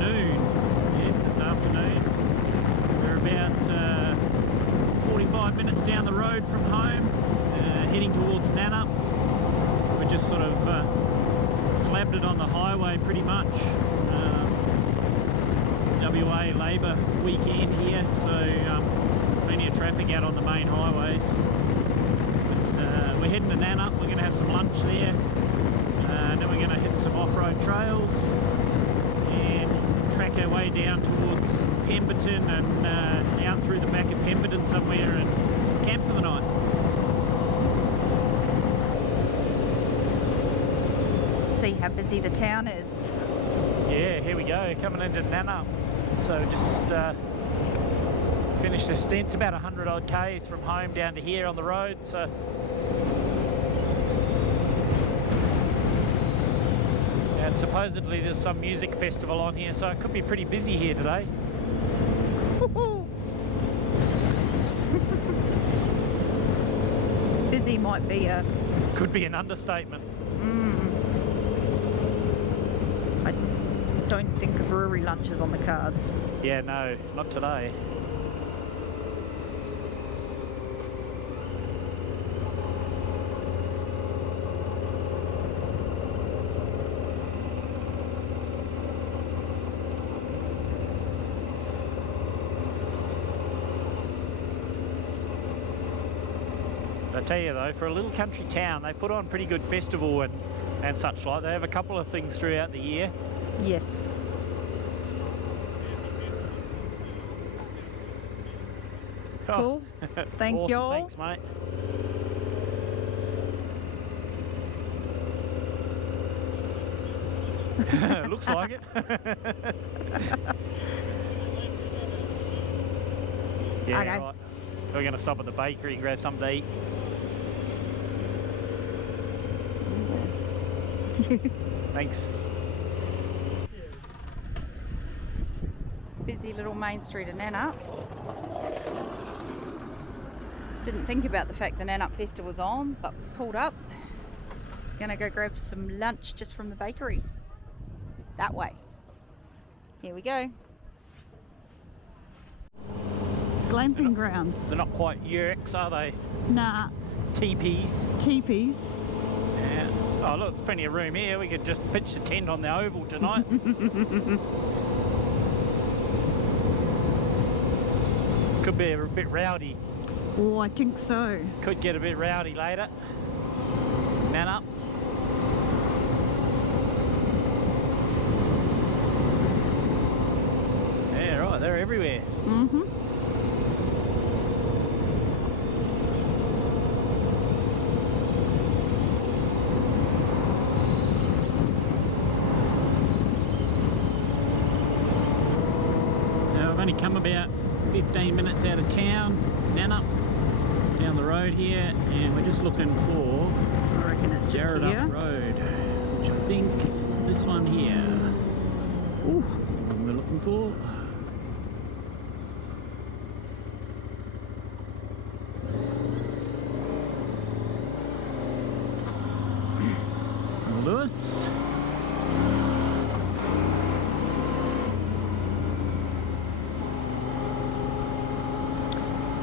afternoon. Yes, it's afternoon. We're about 45 minutes down the road from home, heading towards Nannup. We just sort of slabbed it on the highway pretty much. WA Labour weekend here, so plenty of traffic out on the main highways. But, we're heading to Nannup. We're going to have some lunch there. Then we're going to hit some off-road trails and track our way down towards Pemberton and out through the back of Pemberton somewhere and camp for the night. See how busy the town is. Yeah, here we go, coming into Nannup. So just finished a stint. It's about 100 odd k's from home down to here on the road. So and supposedly there's some music festival on here, so it could be pretty busy here today. Busy might be a... Could be an understatement. I don't think a brewery lunch is on the cards. Yeah, no, not today. I tell you though, for a little country town, they put on pretty good festival and such like. They have a couple of things throughout the year. Yes. Cool. Thank awesome. you. Thanks, mate. Looks like it. Yeah, Okay. right. We're going to stop at the bakery and grab something to eat. Thanks. Busy little main street in Nannup. Didn't think about the fact the Nannup Festival's on, but we've pulled up. Gonna go grab some lunch just from the bakery. That way. Here we go. Glamping grounds. They're not quite yurks, are they? Nah. Teepees. Teepees. Yeah. Oh look, there's plenty of room here. We could just pitch the tent on the oval tonight. Could be a bit rowdy. Oh, I think so. Could get a bit rowdy later. Nannup. Yeah, right, they're everywhere. Mm-hmm. Now, I've only come about 15 minutes out of town, Nannup, down the road here, and we're just looking for I reckon it's just here. Jarradup Road, which I think is this one here. Ooh. That's the one we're looking for. Lewis.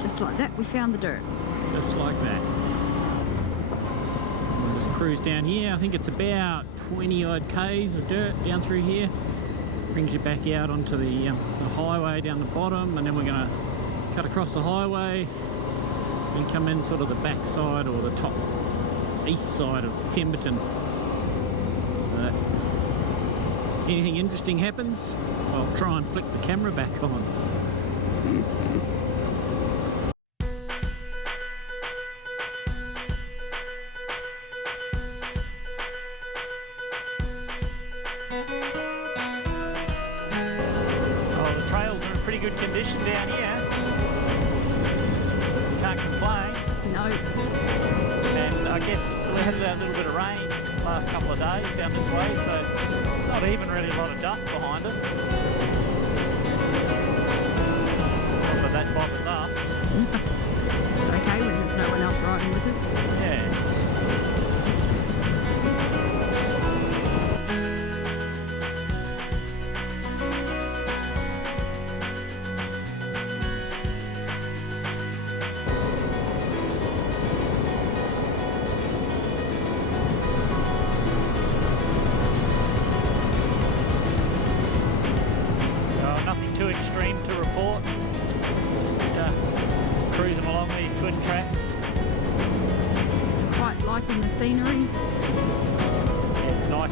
Just like that, we found the dirt. Just like that. We'll just cruise down here. I think it's about 20 odd k's of dirt down through here. Brings you back out onto the highway down the bottom, and then we're going to cut across the highway and come in sort of the back side or the top east side of Pemberton. Anything interesting happens, I'll try and flick the camera back on. Oh, the trails are in pretty good condition down here. Can't complain. No. And I guess we had a little bit of rain the last couple of days down this way, so not even really a lot of dust behind us. Not that that bothers us. It's okay when there's no one else riding with us. Yeah.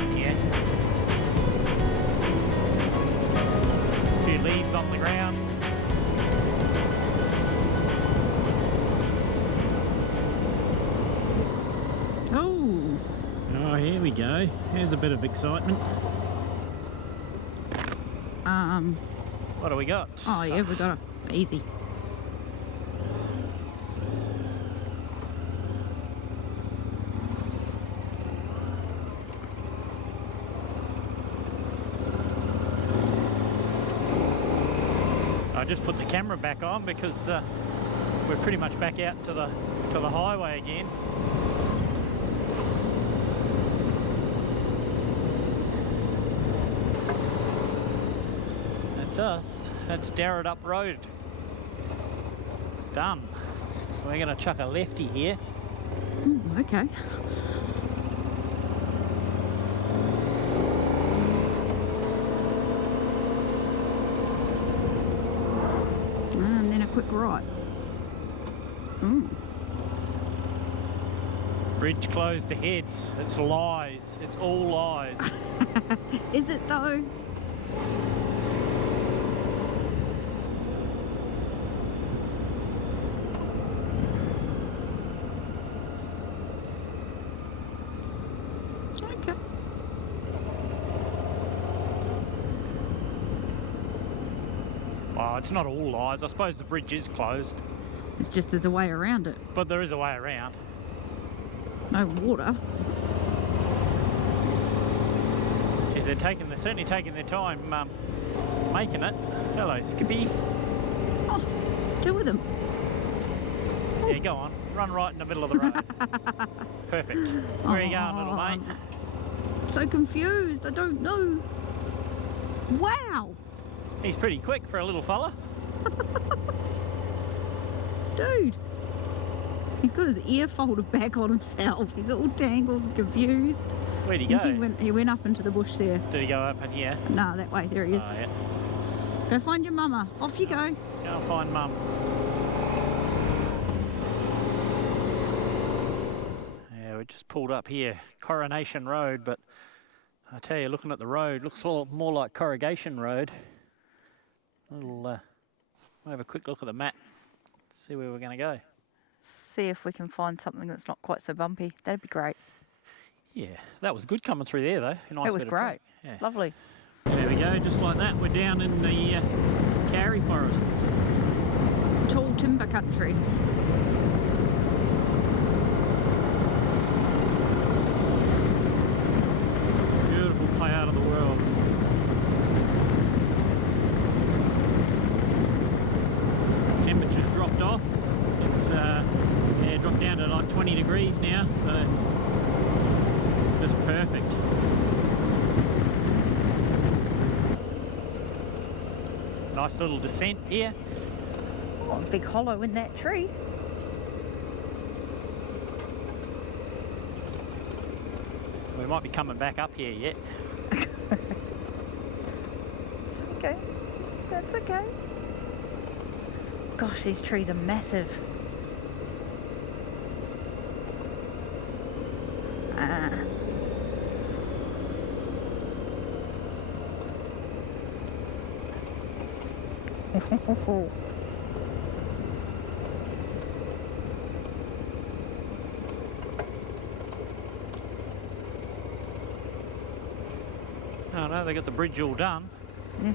in here. A few leaves on the ground. Oh, here we go. Here's a bit of excitement. What do we got? Oh yeah, we got it. Easy. I just put the camera back on because we're pretty much back out to the highway again. That's us. That's Darratup Road. Done. So we're going to chuck a lefty here. Okay. And then a quick right. Bridge closed ahead. It's lies. It's all lies. Is it though? Okay. Well, it's not all lies. I suppose the bridge is closed, It's just there's a way around it. but there is a way around. No water. Geez, they're certainly taking their time making it. Hello, Skippy. Oh, two of them. Yeah, go on. Run right in the middle of the road. Perfect. Where are you going, little mate? So confused. I don't know. Wow. He's pretty quick for a little fella. Dude. He's got his ear folded back on himself. He's all tangled and confused. Where'd he go? He went up into the bush there. Did he go up in here? No, that way. There he is. Oh, yeah. Go find your mama. Off you go. Go and find Mum. Yeah, we just pulled up here, Coronation Road, but I tell you, looking at the road, looks a lot more like Corrugation Road. We'll have a quick look at the map, see where we're going to go. See if we can find something that's not quite so bumpy. That'd be great. Yeah, that was good coming through there, though. Nice It was bit of great. track. Yeah. Lovely. There we go, just like that. We're down in the karri forests. Tall timber country. Beautiful play out of the world. Temperature's dropped off. It's dropped down to like 20 degrees now, so just perfect. Nice little descent here. Oh, a big hollow in that tree. We might be coming back up here yet. It's okay. That's okay. Gosh, these trees are massive. Oh no, they got the bridge all done. Yeah.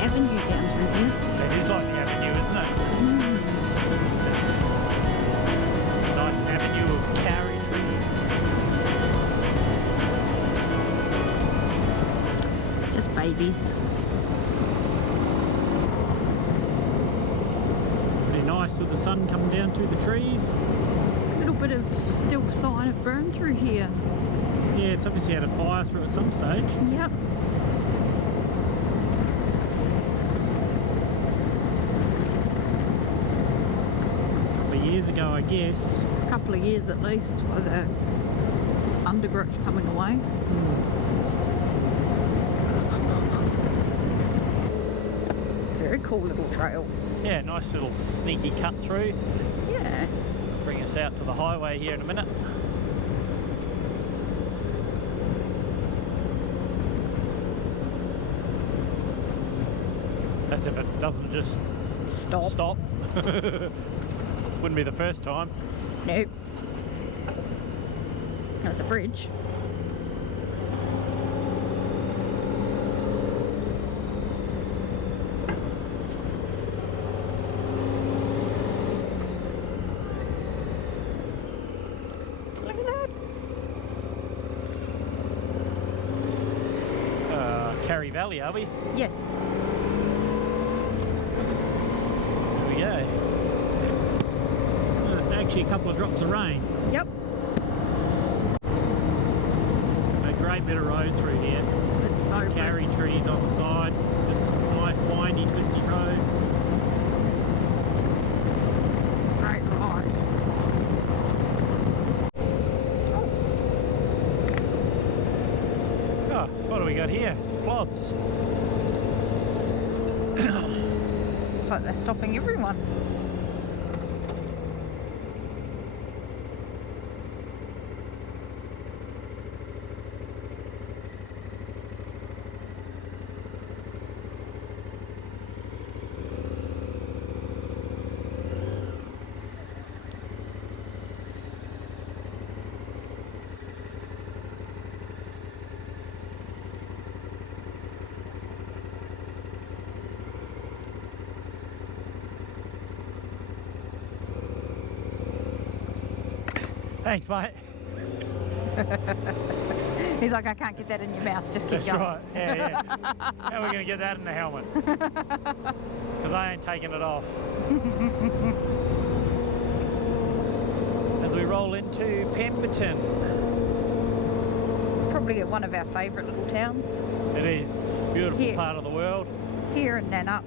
Avenue down through here. It is like the avenue, isn't it? Nice avenue of karri trees. Just babies. Pretty nice with the sun coming down through the trees. A little bit of still sign of burn through here. Yeah, it's obviously had a fire through at some stage. Yep. A couple of years ago, I guess. A couple of years at least, with the undergrowth coming away. Very cool little trail. Yeah, nice little sneaky cut through. Yeah. Bring us out to the highway here in a minute. That's if it doesn't just stop. Wouldn't be the first time. Nope. There's a bridge. Look at that. Karri Valley, are we? Yes. There we go. Actually, a couple of drops of rain. Yep. A great bit of road through here. It's so Karri trees on the side. Just nice, windy, twisty roads. great ride. Oh, what do we got here? Clods. Looks like they're stopping everyone. Thanks, mate. He's like, I can't get that in your mouth, just keep That's going. right. Yeah. How are we going to get that in the helmet? Because I ain't taking it off. As we roll into Pemberton. Probably one of our favourite little towns. It is. Beautiful Here. part of the world. Here in Nannup.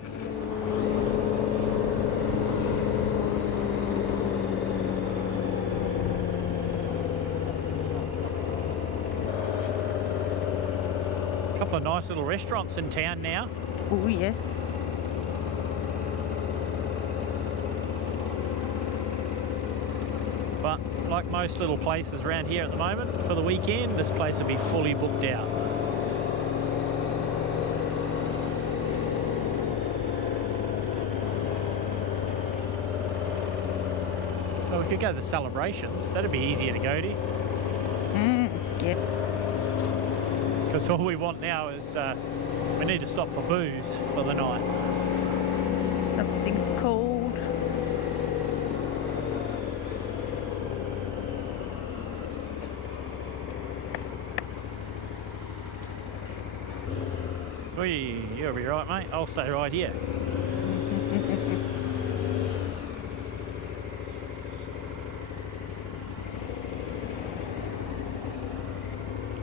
Couple of nice little restaurants in town now. Oh yes. But like most little places around here at the moment, for the weekend, this place will be fully booked out. Well, we could go to the celebrations. That'd be easier to go to. Yeah. Because all we want now is we need to stop for booze for the night. Something cold. You'll be right, mate. I'll stay right here.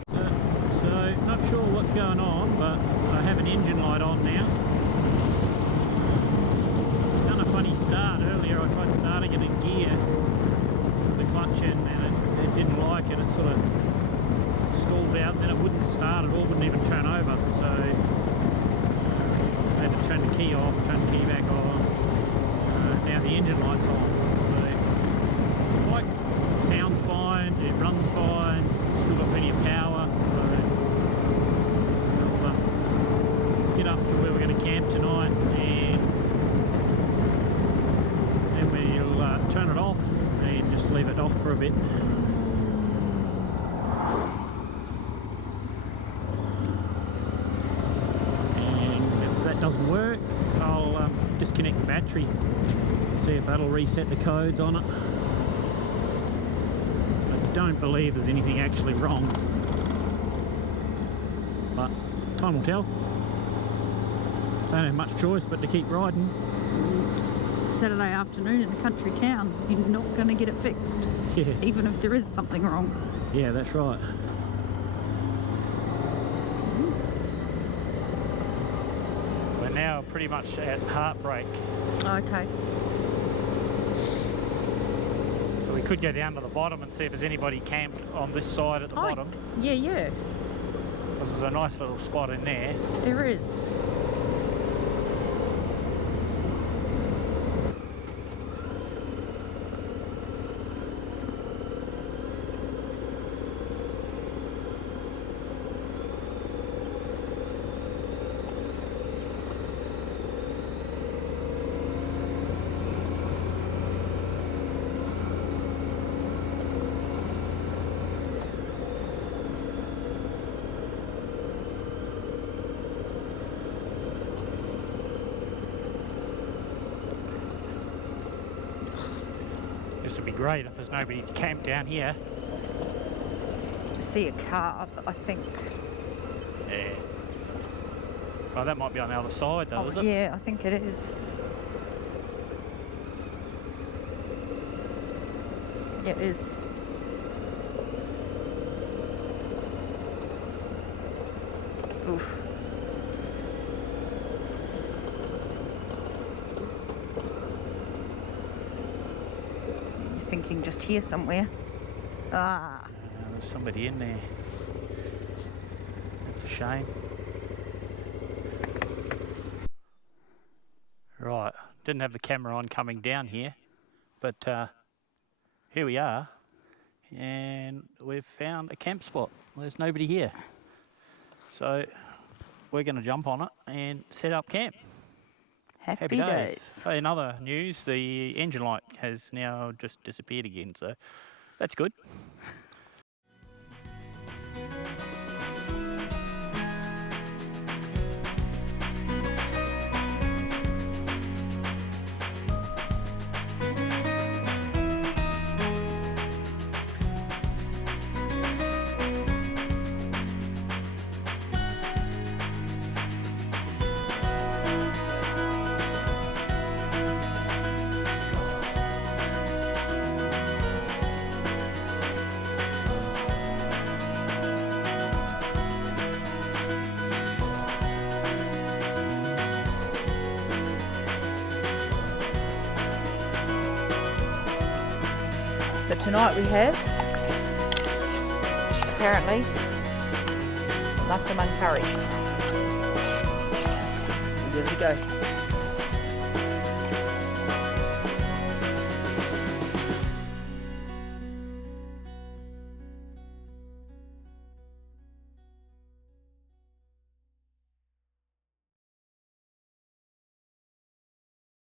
So, not sure what's going on, but I have an engine light on now. Done a funny start earlier. I tried starting it in gear, the clutch in, and it didn't like it. It sort of stalled out, then it wouldn't start at all, wouldn't even turn over. So I had to turn the key off, turn the key back on. Now the engine light's on. So, like, sounds fine, it runs fine, still got plenty of power. So I'll get up to where we're going to camp tonight, and then we'll turn it off and just leave it off for a bit. Doesn't work, I'll disconnect the battery, see if that'll reset the codes on it. I don't believe there's anything actually wrong, but time will tell. Don't have much choice but to keep riding. Saturday afternoon in a country town, you're not going to get it fixed. Yeah, Even if there is something wrong. yeah, that's right. now pretty much at heartbreak. Okay. So we could go down to the bottom and see if there's anybody camped on this side at the bottom. Yeah, yeah. Because there's a nice little spot in there. There is. This would be great if there's nobody to camp down here. I see a car, but I think... Yeah. Oh, that might be on the other side though, is it? Yeah, I think it is. Yeah, it is. Oof. You're thinking just here somewhere. Ah. There's somebody in there. That's a shame. Right, didn't have the camera on coming down here, but here we are, and we've found a camp spot. There's nobody here. So we're going to jump on it and set up camp. Happy days. So in other news, the engine light has now just disappeared again, so that's good. So tonight we have, apparently, massaman curry. There we go.